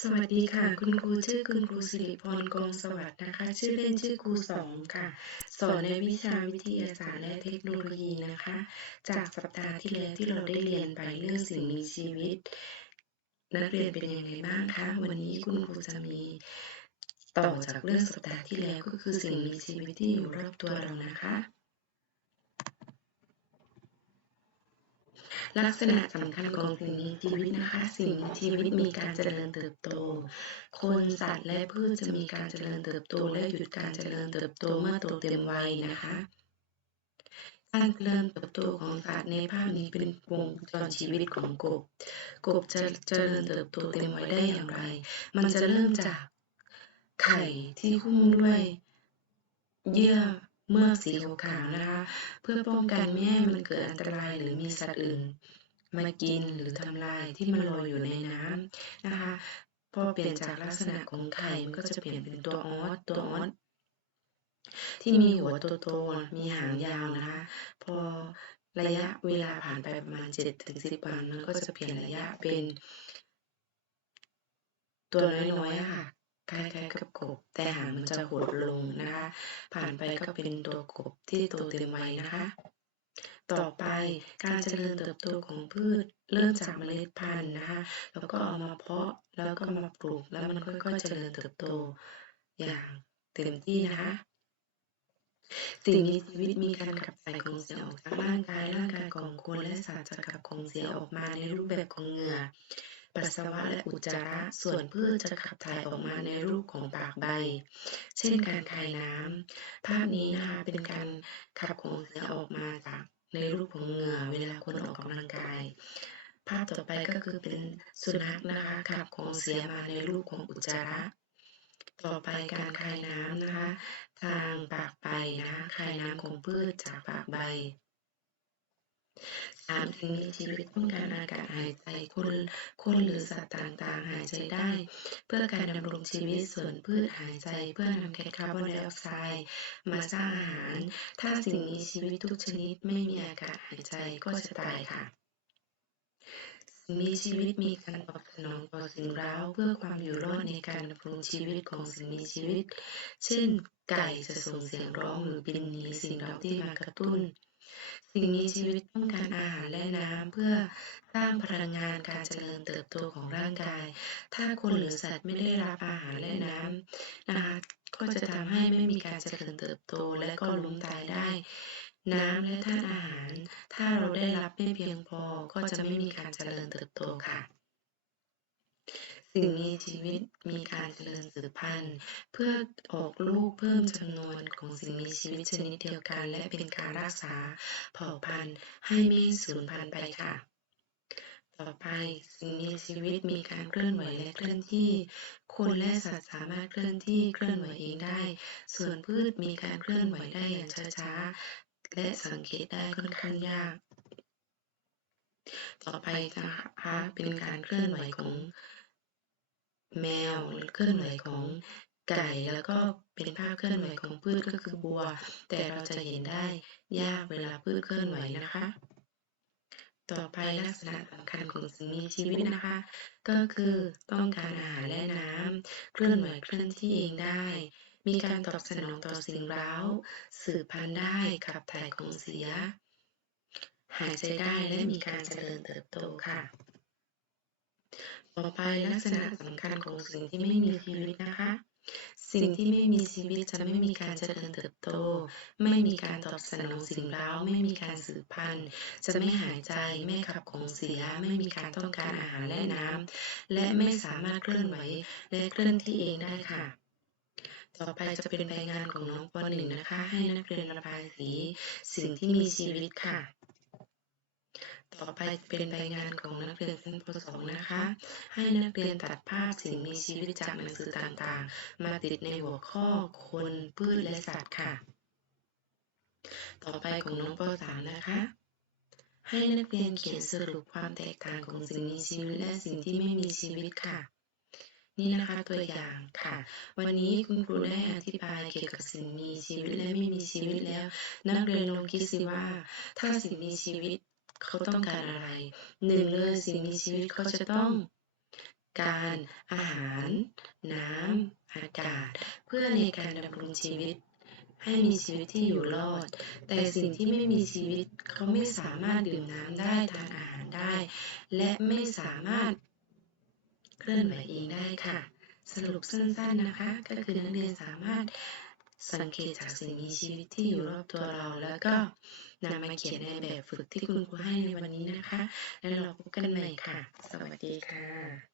สวัสดีค่ะ คุณครูชื่อคุณครูสิริพรกองสวัสดิ์นะคะ ชื่อเล่นชื่อครูสองค่ะ สอนในวิชาวิทยาศาสตร์และเทคโนโลยีนะคะ จากสัปดาห์ที่แล้วที่เราได้เรียนไปเรื่องสิ่งมีชีวิต นักเรียนเป็นยังไงบ้างคะวันนี้คุณครูจะมีต่อจากเรื่องสัปดาห์ที่แล้วก็คือสิ่งมีชีวิตที่อยู่รอบตัวเรานะคะ ลักษณะสำคัญของสิ่งมีชีวิตนะคะ สิ่งมีชีวิตมีการเจริญเติบโต คนสัตว์และพืชจะมีการเจริญเติบโตและหยุดการเจริญเติบโตเมื่อโตเต็มวัยนะคะการเจริญเติบโตของสัตว์ในภาพนี้เป็นวงจรชีวิตของกบ กบจะเจริญเติบโตเต็มวัยได้อย่างไร มันจะเริ่มจากไข่ที่หุ้มด้วยเยื่อ เมือกสีขาวๆนะคะ เพื่อป้องกันไม่ให้มันเกิดอันตรายหรือมีสัตว์อื่น มากินหรือทำลายที่มันลอยอยู่ในน้ำนะคะพอเปลี่ยนจากลักษณะของไข่มันก็จะเปลี่ยนเป็นตัวออสตัวออสที่มีหัวโตๆมีหางยาวนะคะ พอระยะเวลาผ่านไปประมาณเจ็ดถึงสิบวันมันก็จะเปลี่ยนระยะเป็น ตัวน้อยๆค่ะ คล้ายๆกับกบ แต่หางมันจะหดลงนะคะ ผ่านไปก็เป็นตัวกบที่โตเต็มวัยนะคะ ต่อไปการเจริญเติบโตของพืชเริ่มจากเมล็ดพันธุ์นะคะ แล้วก็เอามาเพาะแล้วก็มาปลูกแล้วมันค่อยๆเจริญเติบโตอย่างเต็มที่นะคะสิ่งมีชีวิตมีการขับถ่ายของเสียออกจากร่างกายร่างกายของคนและสัตว์จะขับของเสียออกมาในรูปแบบของเหงื่อ ปัสสาวะและอุจจาระ ส่วนพืชจะขับถ่ายออกมาในรูปของปากใบ เช่นการคายน้ำภาพนี้นะคะเป็นการขับของเสียออกมาจากในรูปของเหงื่อเวลาคนออกกำลังกาย ภาพต่อไปก็คือเป็นสุนัขนะคะขับของเสียมาในรูปของอุจจาระ ต่อไปการคายน้ำนะคะ ทางปากใบนะคะคายน้ำของพืชจากปากใบ สามสิ่งมีชีวิตต้องการอากาศหายใจคนคนหรือสัตว์ต่างๆ หายใจได้ เพื่อการดำรงชีวิตส่วนพืชหายใจ เพื่อนำแก๊สคาร์บอนไดออกไซด์มาสร้างอาหาร ถ้าสิ่งมีชีวิตทุกชนิดไม่มีอากาศหายใจก็จะตายค่ะสิ่งมีชีวิตมีการตอบสนองต่อสิ่งเร้าเพื่อความอยู่รอดในการดำรงชีวิตของสิ่งมีชีวิต เช่น ไก่จะส่งเสียงร้องหรือบินหนีสิ่งเร้าที่มากระตุ้น สิ่งมีชีวิตต้องการอาหารและน้ำเพื่อสร้างพลังงานการเจริญเติบโตของร่างกาย ถ้าคนหรือสัตว์ไม่ได้รับอาหารและน้ำนะคะก็จะทำให้ไม่มีการเจริญเติบโตและก็ล้มตายได้ น้ำและธาตุอาหาร ถ้าเราได้รับไม่เพียงพอก็จะไม่มีการเจริญเติบโตค่ะ สิ่งมีชีวิตมีการเจริญสืบพันธุ์ เพื่อออกลูกเพิ่มจำนวนของสิ่งมีชีวิตชนิดเดียวกัน และเป็นการรักษาเผ่าพันธุ์ให้ไม่สูญพันธุ์ไปค่ะ ต่อไปสิ่งมีชีวิตมีการเคลื่อนไหวและเคลื่อนที่ คนและสัตว์สามารถเคลื่อนที่เคลื่อนไหวเองได้ ส่วนพืชมีการเคลื่อนไหวได้อย่างช้าๆและสังเกตได้ค่อนข้างยาก ต่อไปนะคะเป็นการเคลื่อนไหวของ แมวเคลื่อนไหวของไก่แล้วก็เป็นภาพเคลื่อนไหวของพืชก็คือบัว แต่เราจะเห็นได้ยากเวลาพืชเคลื่อนไหวนะคะ ต่อไปลักษณะสำคัญของสิ่งมีชีวิตนะคะ ก็คือต้องการอาหารและน้ำเคลื่อนไหวเคลื่อนที่เองได้ มีการตอบสนองต่อสิ่งเร้าสืบพันธุ์ได้ขับถ่ายของเสีย หายใจได้และมีการเจริญเติบโตค่ะ ต่อไปลักษณะสำคัญของสิ่งที่ไม่มีชีวิตนะคะ สิ่งที่ไม่มีชีวิตจะไม่มีการเจริญเติบโต ไม่มีการตอบสนองสิ่งเร้าไม่มีการสืบพันธุ์จะไม่หายใจไม่ขับของเสีย ไม่มีการต้องการอาหารและน้ำและไม่สามารถเคลื่อนไหวและเคลื่อนที่เองได้ค่ะต่อไปจะเป็นรายงานของน้องป .1 นะคะ ให้นักเรียนระบายสีสิ่งที่มีชีวิตค่ะ ต่อไปเป็นรายงานของนักเรียนชั้นป .2 นะคะ ให้นักเรียนตัดภาพสิ่งมีชีวิตจากหนังสือต่างๆ มาติดในหัวข้อคนพืชและสัตว์ค่ะ ต่อไปของน้องป .3 นะคะ ให้นักเรียนเขียนสรุปความแตกต่างของสิ่งมีชีวิตและสิ่งที่ไม่มีชีวิตค่ะ นี่นะคะตัวอย่างค่ะ วันนี้คุณครูได้อธิบายเกี่ยวกับสิ่งมีชีวิตและไม่มีชีวิตแล้ว นักเรียนลองคิดสิว่า ถ้าสิ่งมีชีวิต เขาต้องการอะไรหนึ่งเลยสิ่งมีชีวิตเขาจะต้องการอาหาร น้ำอากาศ เพื่อในการดำรงชีวิต ให้มีชีวิตที่อยู่รอด แต่สิ่งที่ไม่มีชีวิตเขาไม่สามารถดื่มน้ำได้ทานอาหารได้ และไม่สามารถเคลื่อนไหวเองได้ค่ะ สรุปสั้นๆนะคะ ก็คือนักเรียนสามารถ สังเกตจากสิ่งมีชีวิตที่อยู่รอบตัวเราแล้วก็นำมาเขียนในแบบฝึกที่คุณครูให้ในวันนี้นะคะ แล้วเราพบกันใหม่ค่ะ สวัสดีค่ะ